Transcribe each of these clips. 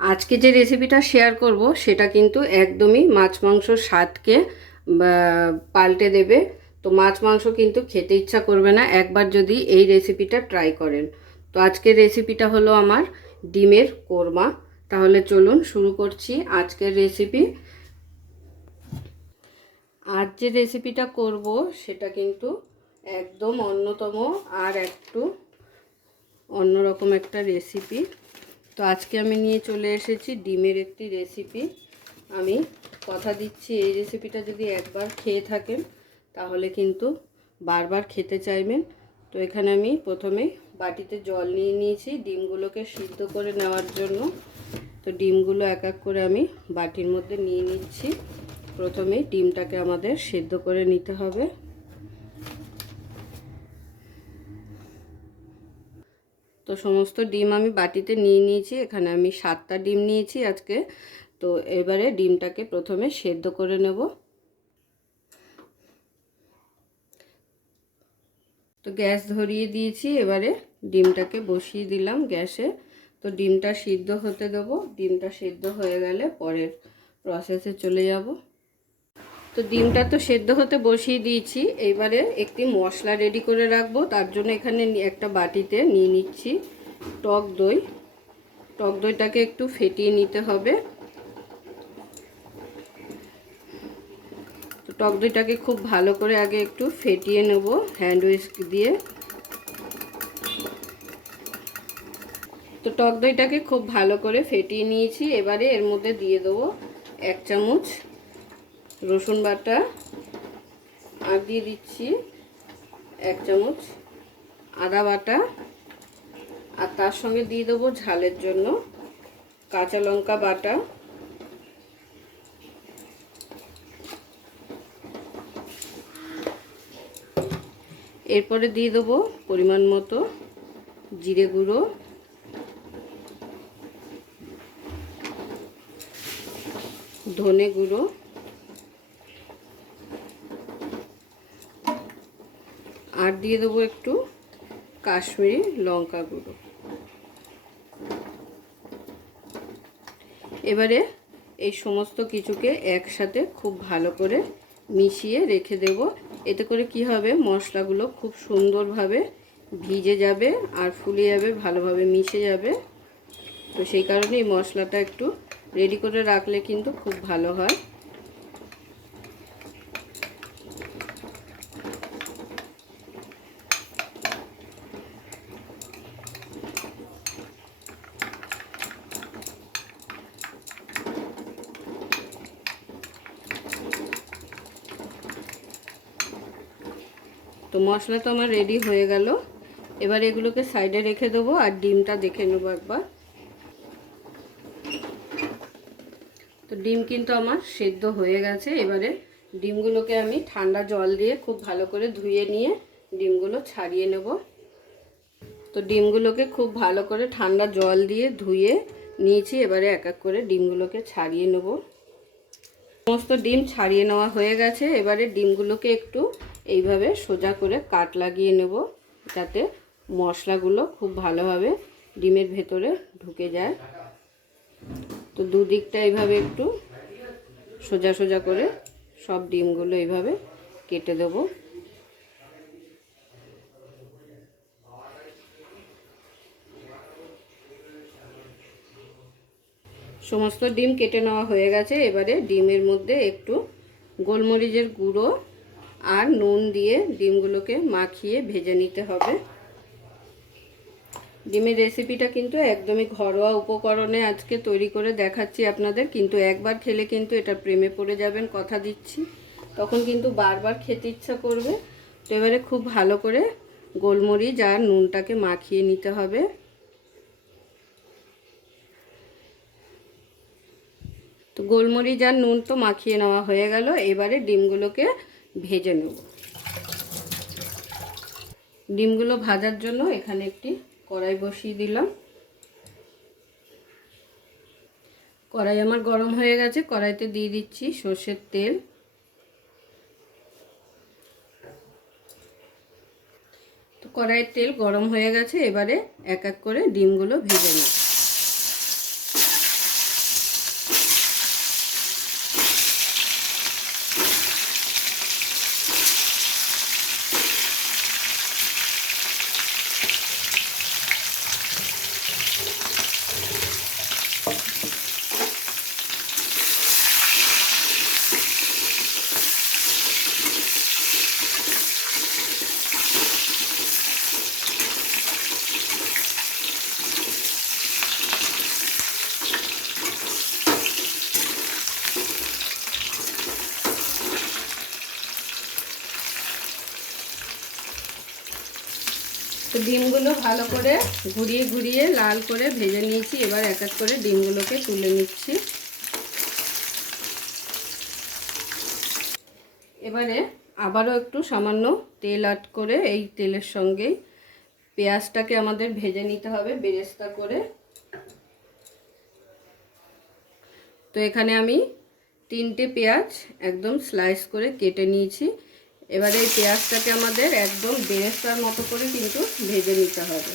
আজকে যে রেসিপিটা শেয়ার করব সেটা কিন্তু একদমই মাছ মাংসর স্বাদকে পাল্টে দেবে। তো মাছ মাংস কিন্তু খেতে ইচ্ছা করবে না একবার যদি এই রেসিপিটা ট্রাই করেন। তো আজকের রেসিপিটা হলো আমার ডিমের কোরমা। তাহলে চলুন শুরু করছি আজকের রেসিপি। আজ যে রেসিপিটা করব সেটা কিন্তু একদম অন্যতম আর একটু অন্যরকম একটা রেসিপি। তো আজকে আমি নিয়ে চলে এসেছি ডিমের একটি রেসিপি। আমি কথা দিচ্ছি এই রেসিপিটা যদি একবার খেয়ে থাকেন তাহলে কিন্তু বারবার খেতে চাইবেন। তো এখানে আমি প্রথমে বাটিতে জল নিয়ে নিয়েছি ডিমগুলোকে সিদ্ধ করে নেওয়ার জন্য। তো ডিমগুলো এক এক করে আমি বাটির মধ্যে নিয়ে নিচ্ছি। প্রথমে ডিমটাকে আমাদের সিদ্ধ করে নিতে হবে। তো সমস্ত ডিম আমি বাটিতে নিয়ে নিয়েছি। এখানে আমি 7টা ডিম নিয়েছি আজকে। তো এবারে ডিমটাকে প্রথমে সেদ্ধ করে নেব। তো গ্যাস ধরিয়ে দিয়েছি, এবারে ডিমটাকে বসিয়ে দিলাম গ্যাসে। তো ডিমটা সিদ্ধ হতে দেব। ডিমটা সিদ্ধ হয়ে গেলে পরের প্রসেসে চলে যাব। তো ডিমটা তো সেদ্ধ হতে বসিয়ে দিয়েছি। এইবারে একটি মশলা রেডি করে রাখবো। তার জন্য এখানে একটা বাটিতে নিয়ে নিচ্ছি টক দই। টক দইটাকে একটু ফেটিয়ে নিতে হবে। তো টক দইটাকে খুব ভালো করে আগে একটু ফেটিয়ে নেব হ্যান্ড হুইস্ক দিয়ে। তো টক দইটাকে খুব ভালো করে ফেটিয়ে নিয়েছি। এবারে এর মধ্যে দিয়ে দেবো 1 চামচ রসুন বাটা, আর দিয়ে দিচ্ছি 1 চামচ আদা বাটা, আর তার সঙ্গে দিয়ে দেবো ঝালের জন্য কাঁচা লঙ্কা বাটা। এরপরে দিয়ে দেবো পরিমাণ মতো জিরে গুঁড়ো, ধনে গুঁড়ো, আর দিয়ে দেবো একটু কাশ্মীরি লঙ্কা গুঁড়ো। এবারে এই সমস্ত কিছুকে একসাথে খুব ভালো করে মিশিয়ে রেখে দেব। এতে করে কি হবে, মশলাগুলো খুব সুন্দরভাবে ভিজে যাবে আর ফুলে যাবে, ভালোভাবে মিশে যাবে। তো সেই কারণে এই মশলাটা একটু রেডি করে রাখলে কিন্তু খুব ভালো হয়। তো মশলা তো আমার রেডি হয়ে গেল। এবার এগুলোকে সাইডে রেখে দেবো আর ডিমটা দেখে নেবো একবার। তো ডিম কিন্তু আমার সেদ্ধ হয়ে গেছে। এবারে ডিমগুলোকে আমি ঠান্ডা জল দিয়ে খুব ভালো করে ধুয়ে নিয়ে ডিমগুলো ছাড়িয়ে নেব। তো ডিমগুলোকে খুব ভালো করে ঠান্ডা জল দিয়ে ধুয়ে নিয়েছি। এবারে এক এক করে ডিমগুলোকে ছাড়িয়ে নেব। সমস্ত ডিম ছাড়িয়ে নেওয়া হয়ে গেছে। এবারে ডিমগুলোকে একটু এইভাবে সোজা করে কাট লাগিয়ে নেব, যাতে মশলাগুলো খুব ভালোভাবে ডিমের ভেতরে ঢুকে যায়। তো দুদিকটা এইভাবে একটু সোজা সোজা করে সব ডিমগুলো এইভাবে কেটে দেব। সমস্ত ডিম কেটে নেওয়া হয়ে গেছে। এবারে ডিমের মধ্যে একটু গোলমরিচের গুঁড়ো আর নুন দিয়ে ডিমগুলোকে মাখিয়ে ভেজে নিতে হবে। ডিমের রেসিপিটা কিন্তু একদমই ঘরোয়া উপকরণে আজকে তৈরি করে দেখাচ্ছি আপনাদের, কিন্তু একবার খেলে কিন্তু এটা প্রেমে পড়ে যাবেন, কথা দিচ্ছি। তখন কিন্তু বারবার খেতে ইচ্ছা করবে। তো এবারে খুব ভালো করে গোলমরিচ আর নুনটাকে মাখিয়ে নিতে হবে। তো গোলমরিচ আর নুন তো মাখিয়ে নেওয়া হয়ে গেল। এবারে ডিমগুলোকে ভেজে নেব। ডিমগুলো ভাজার জন্য এখানে একটি কড়াই বসিয়ে দিলাম। কড়াই আমার গরম হয়ে গেছে। কড়াইতে দিয়ে দিচ্ছি সর্ষের তেল। তো কড়াইয়ের তেল গরম হয়ে গেছে। এবারে এক এক করে ডিমগুলো ভেজে নেব। তো ডিমগুলো ভালো করে ঘুরিয়ে ঘুরিয়ে লাল করে ভেজে নিয়েছি। এবার এক এক করে ডিমগুলোকে তুলে নিচ্ছি। এবারে আবারও একটু সামান্য তেল অ্যাড করে এই তেলের সঙ্গেই পেঁয়াজটাকে আমাদের ভেজে নিতে হবে বেরেস্তা করে। তো এখানে আমি 3টে পেঁয়াজ একদম স্লাইস করে কেটে নিয়েছি। এবারে এই পেঁয়াজটাকে আমাদের একদম বেরেস্তার মতো করে কিন্তু ভেজে নিতে হবে।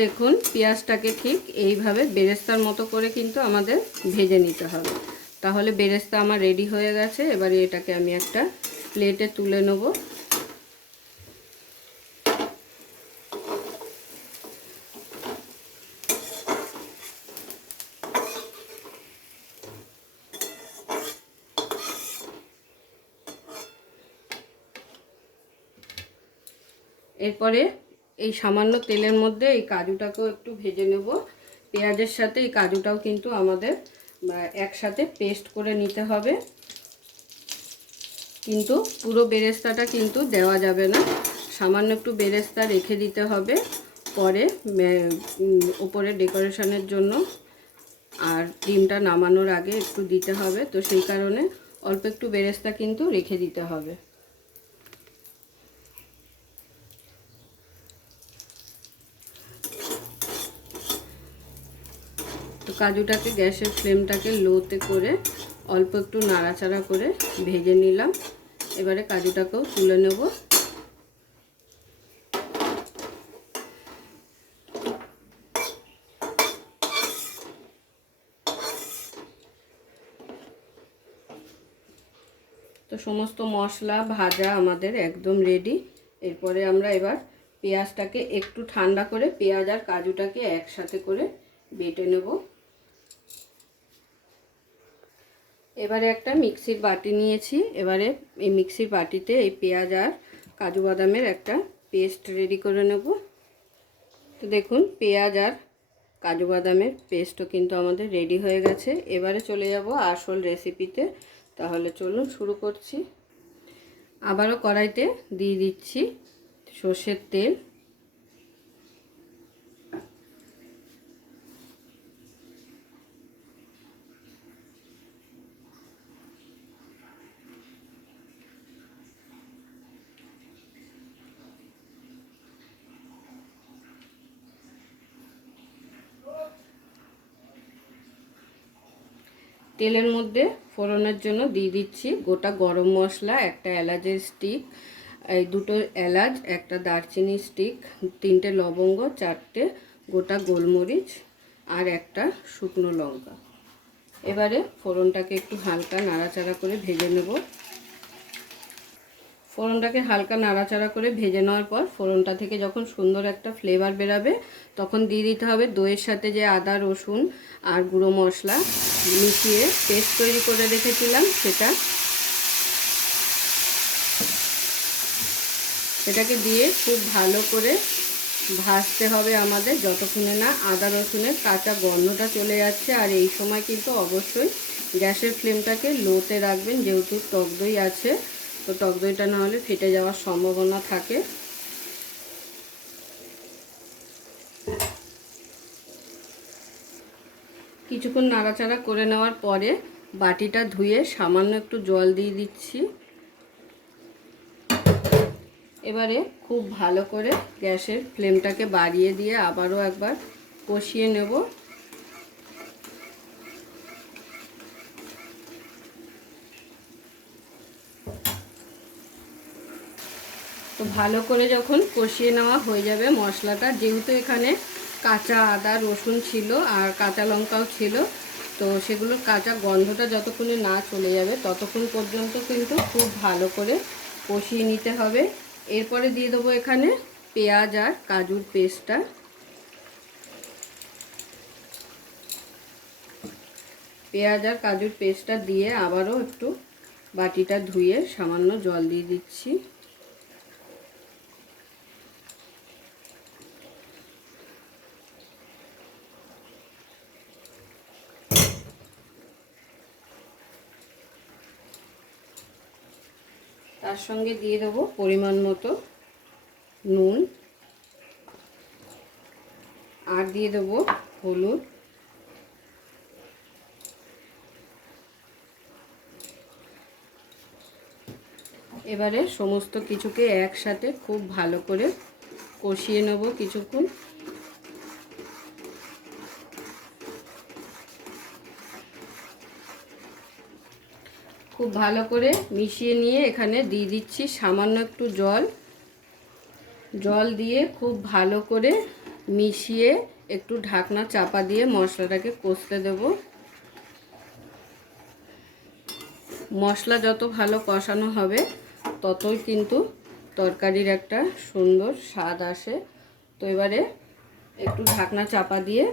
দেখুন পেঁয়াজটাকে ঠিক এইভাবে বেরেস্তার মতো করে কিন্তু আমাদের ভেজে নিতে হবে। তাহলে বেরেস্তা আমার রেডি হয়ে গেছে। এবারে এটাকে আমি একটা প্লেটে তুলে নেব। এরপরে এই সামান্য তেলের মধ্যে এই কাজুটাকেও একটু ভেজে নেব। পেঁয়াজের সাথে এই কাজুটাও কিন্তু আমাদের একসাথে পেস্ট করে নিতে হবে, কিন্তু পুরো বেরেস্তাটা কিন্তু দেওয়া যাবে না। সামান্য একটু বেরেস্তা রেখে দিতে হবে পরে উপরে ডেকোরেশনের জন্য, আর ডিমটা নামানোর আগে একটু দিতে হবে। তো সেই কারণে অল্প একটু বেরেস্তা কিন্তু রেখে দিতে হবে। তো কাজুটাকে গ্যাসের ফ্লেমটাকে লোতে করে অল্প একটু নাড়াচাড়া করে ভেজে নিলাম। এবারে কাজুটাকেও তুলে নেব। তো সমস্ত মশলা ভাজা আমাদের একদম রেডি। এরপরে আমরা এবার পেঁয়াজটাকে একটু ঠান্ডা করে পেঁয়াজ আর কাজুটাকে একসাথে করে বেটে নেব। এবারে একটা মিক্সির বাটি নিয়েছি। এবারে এই মিক্সির বাটিতে এই পেঁয়াজ আর কাজু বাদামের একটা পেস্ট রেডি করে নেব। তো দেখুন পেঁয়াজ আর কাজু বাদামের পেস্টও কিন্তু আমাদের রেডি হয়ে গেছে। এবারে চলে যাব আসল রেসিপিতে। তাহলে চলুন শুরু করছি। আবারও কড়াইতে দিয়ে দিচ্ছি সর্ষের তেল। তেলের মধ্যে ফোড়নের জন্য দিয়ে দিচ্ছি গোটা গরম মশলা, একটা এলাচের স্টিক, এই দুটো এলাচ, একটা দারচিনি স্টিক, 3টে লবঙ্গ, 4টে গোটা গোলমরিচ আর একটা শুকনো লঙ্কা। এবারে ফোড়নটাকে একটু হালকা নাড়াচাড়া করে ভেজে নেব। ফোড়নটাকে হালকা নাড়াচাড়া করে ভেজে নেওয়ার পর ফোড়নটা থেকে যখন সুন্দর একটা ফ্লেভার বেরাবে তখন দিয়ে দিতে হবে দইয়ের সাথে যে আদা রসুন আর গুঁড়ো মশলা মিশিয়ে পেস্ট তৈরি করে রেখেছিলাম সেটাকে দিয়ে খুব ভালো করে ভাজতে হবে আমাদের, যতক্ষণে না আদা রসুনের কাঁচা গন্ধটা চলে যাচ্ছে। আর এই সময় কিন্তু অবশ্যই গ্যাসের ফ্লেমটাকে লোতে রাখবেন, যেহেতু টক দই আছে। তো টক দইটা না হলে ফেটে যাওয়ার সম্ভাবনা থাকে। কিছুক্ষণ নাড়াচাড়া করে নেওয়ার পরে বাটিটা ধুয়ে সামান্য একটু জল দিয়ে দিচ্ছি। এবারে খুব ভালো করে গ্যাসের ফ্লেমটাকে বাড়িয়ে দিয়ে আবারও একবার কষিয়ে নেব। তো ভালো করে যখন কষিয়ে নেওয়া হয়ে যাবে মশলাটা, যেহেতু এখানে কাঁচা আদা রসুন ছিল আর কাঁচা লঙ্কাও ছিল, তো সেগুলোর কাঁচা গন্ধটা যতক্ষণে না চলে যাবে ততক্ষণ পর্যন্ত কিন্তু খুব ভালো করে কষিয়ে নিতে হবে। এরপরে দিয়ে দেবো এখানে পেঁয়াজ আর কাজুর পেস্টটা। পেঁয়াজ আর কাজুর পেস্টটা দিয়ে আবারও একটু বাটিটা ধুয়ে সামান্য জল দিয়ে দিচ্ছি। তার সঙ্গে দিয়ে দেবো পরিমাণ মতো নুন, আর দিয়ে দেবো হলুদ, এবারে সমস্ত কিছুকে একসাথে খুব ভালো করে কষিয়ে নেব কিছুক্ষণ। খুব ভালো করে মিশিয়ে নিয়ে এখানে দিয়ে দিচ্ছি সামান্য একটু জল দিয়ে খুব ভালো করে মিশিয়ে একটু ঢাকনা চাপা দিয়ে মশলাটাকে কষতে দেব। মশলা যত ভালো কষানো হবে ততই কিন্তু তরকারির একটা সুন্দর স্বাদ আসে। তো এবারে একটু ঢাকনা চাপা দিয়ে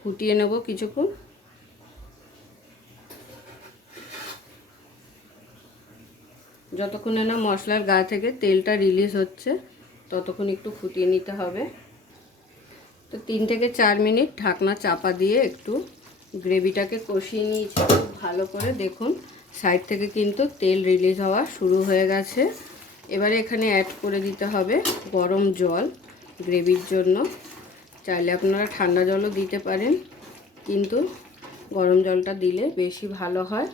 ফুটিয়ে নেব কিছুক্ষণ। যতক্ষণে না মশলার গা থেকে তেলটা রিলিজ হচ্ছে ততক্ষণ একটু ফুটিয়ে নিতে হবে। তো 3 থেকে 4 মিনিট ঢাকনা চাপা দিয়ে একটু গ্রেভিটাকে কষিয়ে নিয়েছি খুব ভালো করে। দেখুন সাইড থেকে কিন্তু তেল রিলিজ হওয়া শুরু হয়ে গেছে। এবারে এখানে অ্যাড করে দিতে হবে গরম জল গ্রেভির জন্য। চাইলে আপনারা ঠান্ডা জলও দিতে পারেন, কিন্তু গরম জলটা দিলে বেশি ভালো হয়।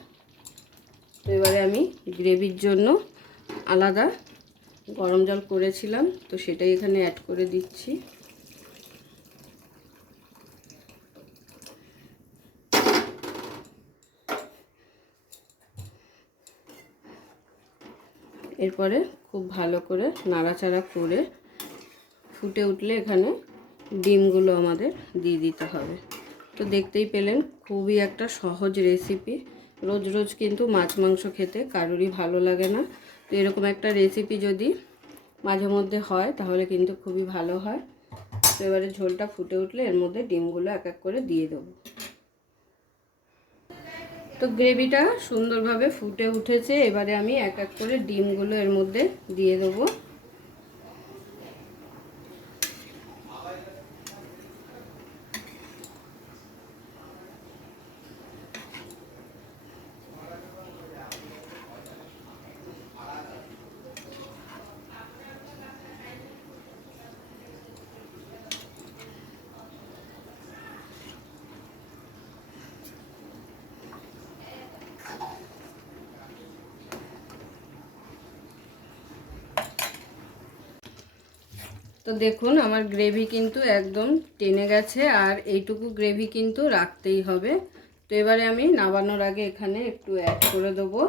তো এবারে আমি গ্রেভির জন্য আলাদা গরম জল করেছিলাম, তো সেটাই এখানে অ্যাড করে দিচ্ছি। এরপরে খুব ভালো করে নাড়াচাড়া করে ফুটে উঠলে এখানে ডিমগুলো আমাদের দিয়ে দিতে হবে। তো দেখতেই পেলেন খুবই একটা সহজ রেসিপি। রোজ রোজ কিন্তু মাছ মাংস খেতে কারোরই ভালো লাগে না। তো এরকম একটা রেসিপি যদি মাঝে মধ্যে হয় তাহলে কিন্তু খুবই ভালো হয়। তো এবারে ঝোলটা ফুটে উঠলে এর মধ্যে ডিমগুলো এক এক করে দিয়ে দেবো। তো গ্রেভিটা সুন্দরভাবে ফুটে উঠেছে। এবারে আমি এক এক করে ডিমগুলো এর মধ্যে দিয়ে দেবো। তো দেখুন আমার গ্রেভি কিন্তু একদম টেনে গেছে, আর এইটুকু গ্রেভি কিন্তু রাখতেই হবে। তো এবারে আমি নামানোর আগে এখানে একটু অ্যাড করে দেবো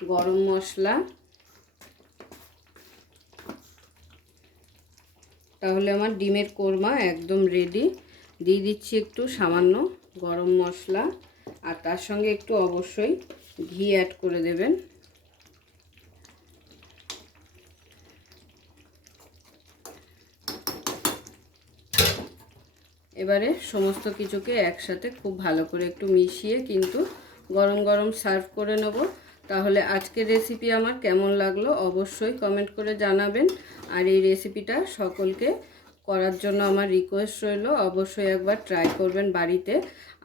গরম মশলা। তাহলে আমার ডিমের কোরমা একদম রেডি। দিয়ে দিচ্ছি একটু সামান্য গরম মশলা, আর তার সঙ্গে একটু অবশ্যই ঘি অ্যাড করে দেবেন। এবারে সমস্ত কিছুকে একসাথে খুব ভালো করে একটু মিশিয়ে কিন্তু গরম গরম সার্ভ করে নেব। তাহলে আজকের রেসিপি আমার কেমন লাগলো অবশ্যই কমেন্ট করে জানাবেন। আর এই রেসিপিটা সকলকে করার জন্য আমার রিকোয়েস্ট রইল, অবশ্যই একবার ট্রাই করবেন বাড়িতে।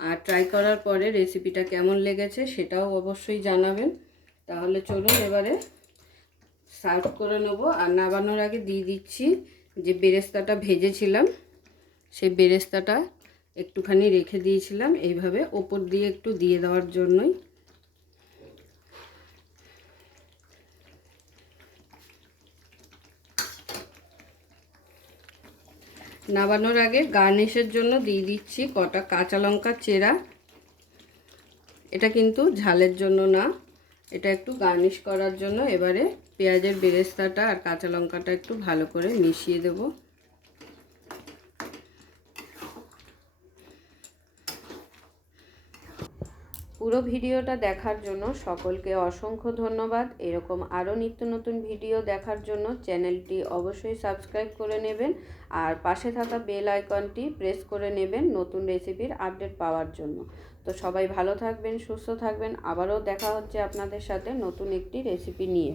আর ট্রাই করার পরে রেসিপিটা কেমন লেগেছে সেটাও অবশ্যই জানাবেন। তাহলে চলুন এবারে সার্ভ করে নেব। আর নামানোর আগে দিয়ে দিচ্ছি যে বেরেস্তাটা ভেজেছিলাম, সেই বেরেস্তাটা একটুখানি রেখে দিয়েছিলাম এইভাবে ওপর দিয়ে একটু দিয়ে দেওয়ার জন্যই। নামানোর আগে গার্নিশের জন্য দিয়ে দিচ্ছি কটা কাঁচা লঙ্কা চেরা। এটা কিন্তু ঝালের জন্য না, এটা একটু গার্নিশ করার জন্য। এবারে পেঁয়াজের বেরেস্তাটা আর কাঁচা লঙ্কাটা একটু ভালো করে মিশিয়ে দেব। পুরো ভিডিওটা দেখার জন্য সকলকে অসংখ্য ধন্যবাদ। এরকম আরও নিত্য নতুন ভিডিও দেখার জন্য চ্যানেলটি অবশ্যই সাবস্ক্রাইব করে নেবেন, আর পাশে থাকা বেল আইকনটি প্রেস করে নেবেন নতুন রেসিপির আপডেট পাওয়ার জন্য। তো সবাই ভালো থাকবেন, সুস্থ থাকবেন। আবারও দেখা হচ্ছে আপনাদের সাথে নতুন একটি রেসিপি নিয়ে।